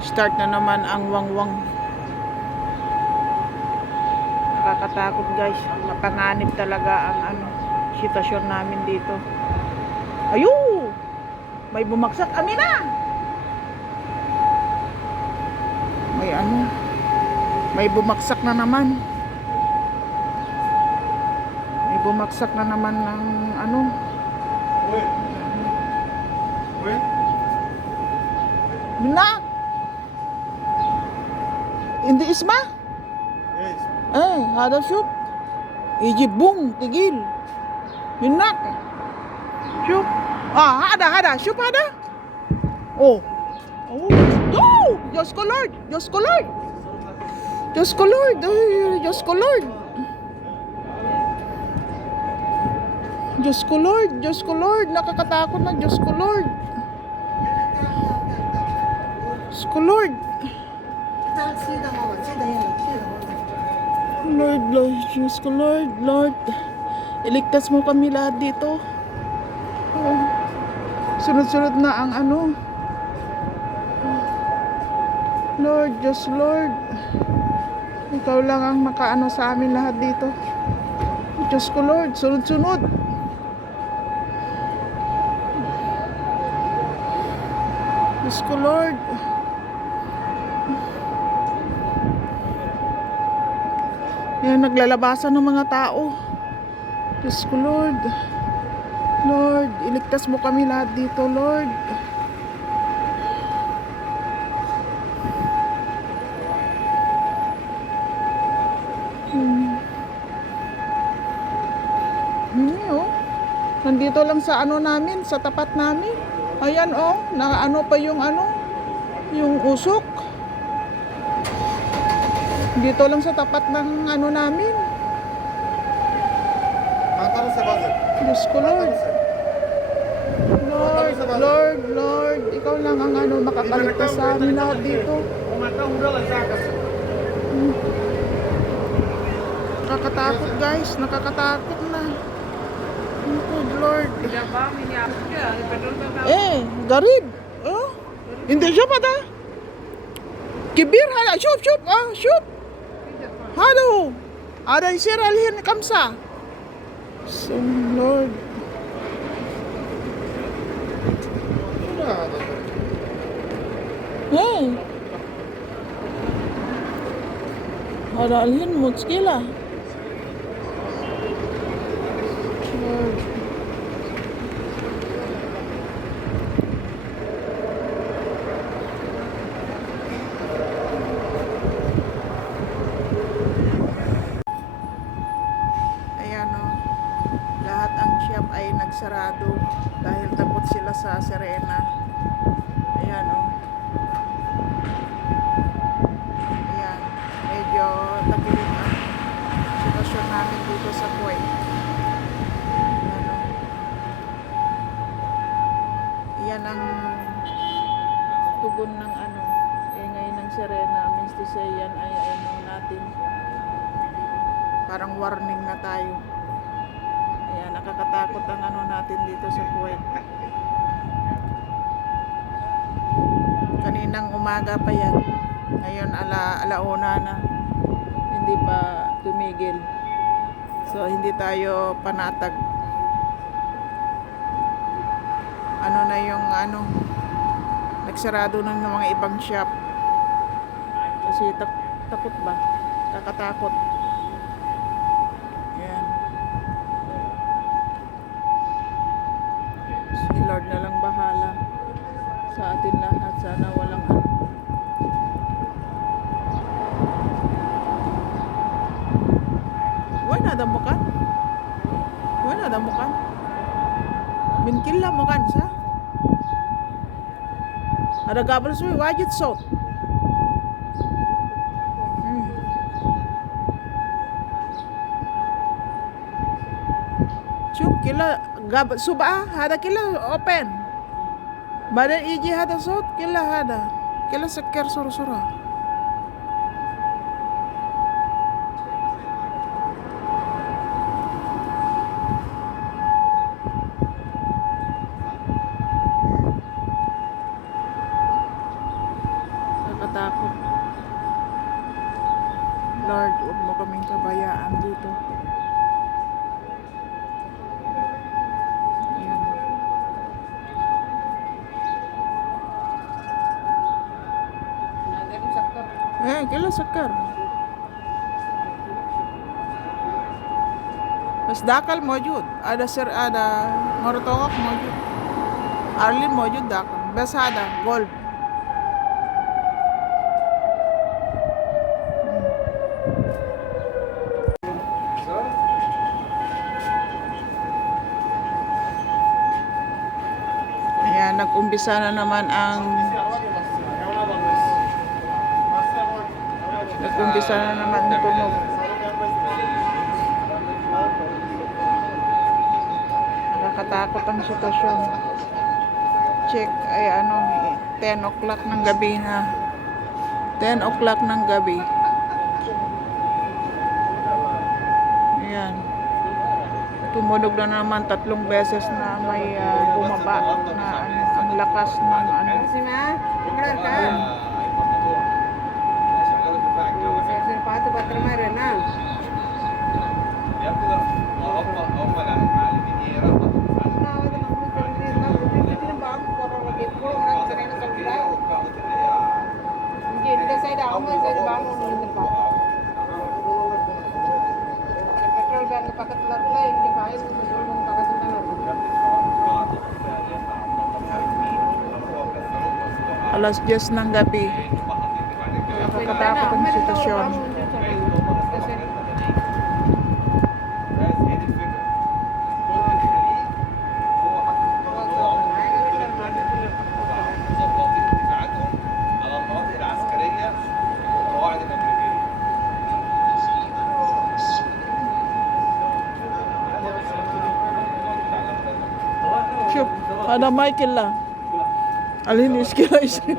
Start na naman ang wangwang. Nakakatakot guys. Mapanganib talaga ang sitwasyon namin dito. Ayun! May bumagsak. Amina! May bumagsak na naman. May bumagsak na naman ng Na! Hindi isma? Yes. Hada shoot. Iji bung, tigil. Minak. Shoot. Hada, shoot hada. Oh. Diyos ko Lord. Diyos ko Lord. Diyos ko Lord. Diyos ko Lord. Diyos ko Lord. Diyos ko Lord. Nakakatakot na. Diyos ko Lord. Diyos ko Lord. Lord, Diyos ko Lord. Lord, iligtas mo kami lahat dito. Sunod-sunod na ang Lord, Diyos Lord. Ikaw lang ang makaano sa amin lahat dito. Diyos ko Lord, sunod-sunod. Diyos ko Lord. Yan, naglalabasan ng mga tao. Diyos ko Lord. Lord, iligtas mo kami lahat dito, Lord. Nandito lang sa namin, sa tapat namin. Ayan na pa yung yung usok. Dito lang sa tapat ng namin. Diyos ko Lord. Lord, ikaw lang ang makakaligtas sa amin lahat dito. Nakakatakot guys, nakakatakot na. Good Lord. Garib. Hindi siya pada. Kibir hada, shoot. Shoot. Hado. Ada isir alhin kamsa. So Lord. Ada alhin mutskila. Lord. Lahat ang shop ay nagsarado dahil takot sila sa sirena. Ayan Ayan, medyo takilig ang sitwasyon namin dito sa Kuwait. Ayan ang tugon ng ingay ng sirena. Means to say yan ay natin. Parang warning na tayo. Ayan, nakakatakot ang natin dito sa Kuwait. Kaninang umaga pa yan. Ngayon alauna na. Hindi pa tumigil. So hindi tayo panatag. Na yung nagsarado na ng mga ibang shop. Kasi takot ba? Kakatakot. Ayan. Si Lord na lang bahala sa atin lahat. Sana walang Wala na damukan. Minkilla mo kan sa? Ada gabal suwi wajid so. Chup kila gabal suba hada kila open. Badan iji hada sot kila hada. Kila seker sura-sura. daming kabayaan dito. Ayan. Kila sakar. बस दाखल मौजूद आधा सर आधा मरतोक मौजूद आर्लिन मौजूद दाखल बस आधा gold ayan nag-umpisa na naman ang tunog. Nakakatakot ang sitwasyon. Check ay 10 o'clock ng gabi na. 10 o'clock ng gabi. Ayan. Tumunog na naman 3 beses na may bumaba na ang lakas ng alas 10 ng gabi. Nakakatakot ang sitwasyon. Şuf, ada Michael lah. Alin iskila isi.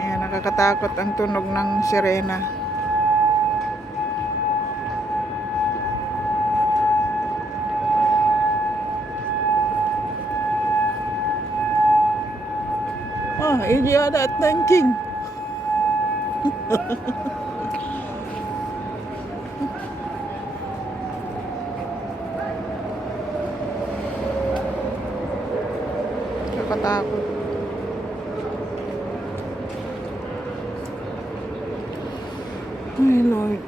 Ayan, nakakatakot ang tunog ng sirena. Ini ada tanking. Nakatakot. My Lord.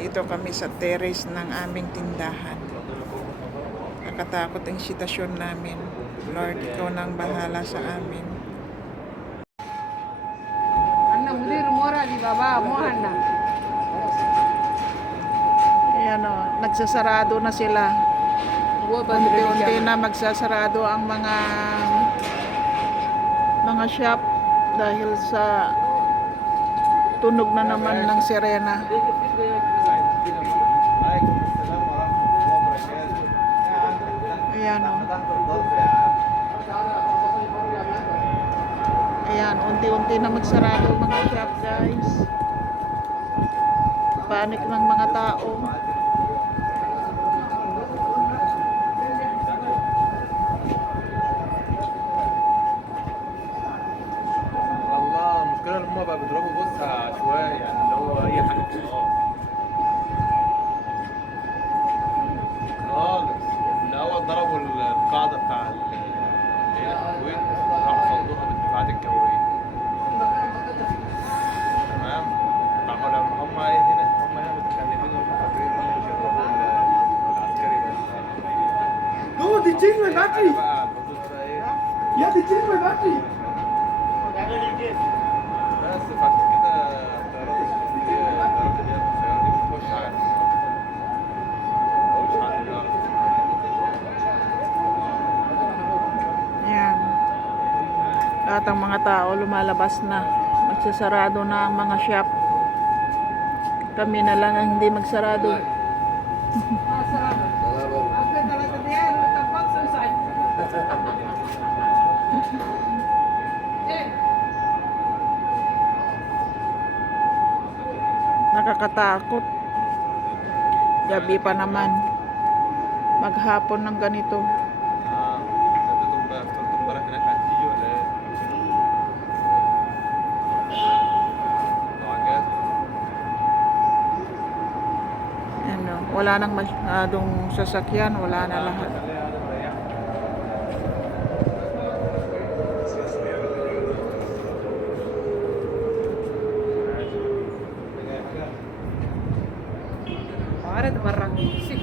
Dito kami sa terrace ng aming tindahan. Nakatakot ang sitwasyon namin. Lord, ikaw nang bahala sa amin. Ayan o, nagsasarado na sila. Unti-unti na magsasarado ang mga shop dahil sa tunog na naman ng sirena. Ayan o. Ayan, unti-unti na magsarado mga shop, guys. Panik ng mga tao. والله المشكلة ان هم بقى بيضربوا بص عشوائي يعني اللي هو اي حاجة وخلاص خالص. الأول ضربوا القاعدة بتاع اللي هي في الكويت راحوا صدوها بالدفاعات الجوية تمام. راحوا لما هم هنا متكلمين وفاكرين انهم مش يضربوا العسكري بس. No, they changed my battery. بقى الردود بقى ايه Yeah, they changed my battery. بس فعشان كده lahat ng mga tao lumalabas na. Magsasarado na ang mga shop. Kami na lang ang hindi magsarado. Nakakatakot. Gabi pa naman. Maghapon ng ganito. تطبخ هناك على التيجي ولا ايه؟ معجنات. Ano, wala nang masyadong sasakyan, wala na lahat. خليها هذا مريح. عارض برا سيك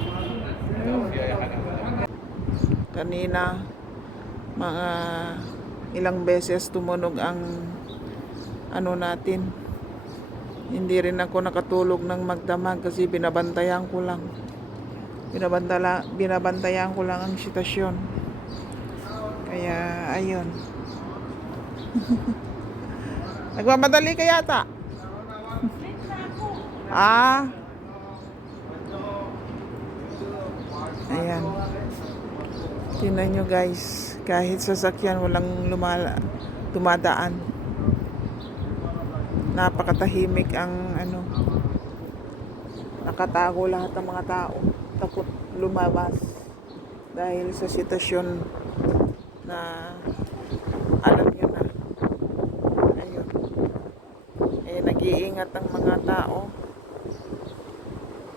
في اي حاجه. Kanina, mga ilang beses tumunog ang ano natin. Hindi rin ako nakatulog ng magdamag kasi binabantayan ko lang. Binabantayan ko lang ang sitwasyon. Kaya, ayun. Nagmamadali ka yata? Ah. Ayan. Tingnan nyo guys, kahit sasakyan walang tumadaan. Napakatahimik ang ano. Nakatago lahat ng mga tao. Takot lumabas dahil sa sitwasyon na alam nyo na. Ayun. Eh, nag-iingat ang mga tao.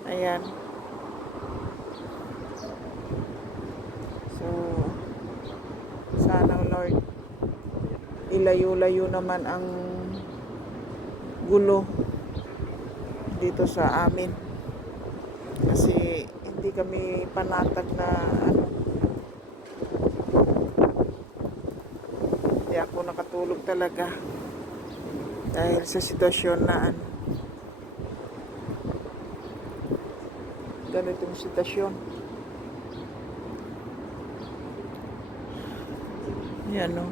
Ayan. So, sana Lord, ilayo-layo naman ang gulo dito sa amin. Kasi hindi kami panatag na ano. Hindi ako nakatulog talaga dahil sa sitwasyon na ano. Ganitong sitwasyon. Yan o.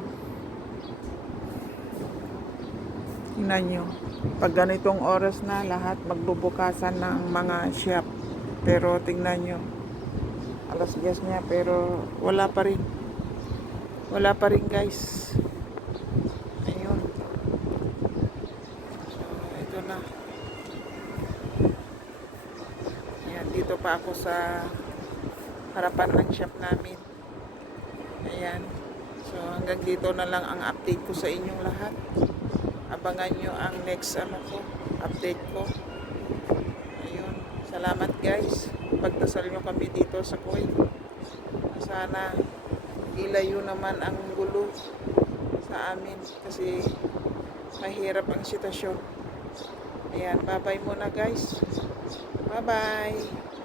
Tingnan nyo. Pag ganitong oras na, lahat magbubukasan ng mga shop. Pero tingnan nyo. Alas 10 niya, pero wala pa rin. Wala pa rin guys. Ayun. So, ito na. Ayan, dito pa ako sa harapan ng shop namin. Ayan. So, hanggang dito na lang ang update ko sa inyong lahat. Abangan nyo ang next update ko. Ayun. Salamat guys. Pagdasal nyo kami dito sa Kuwait. Sana ilayo naman ang gulo sa amin. Kasi mahirap ang sitwasyon. Ayan. Bye-bye muna guys. Bye-bye.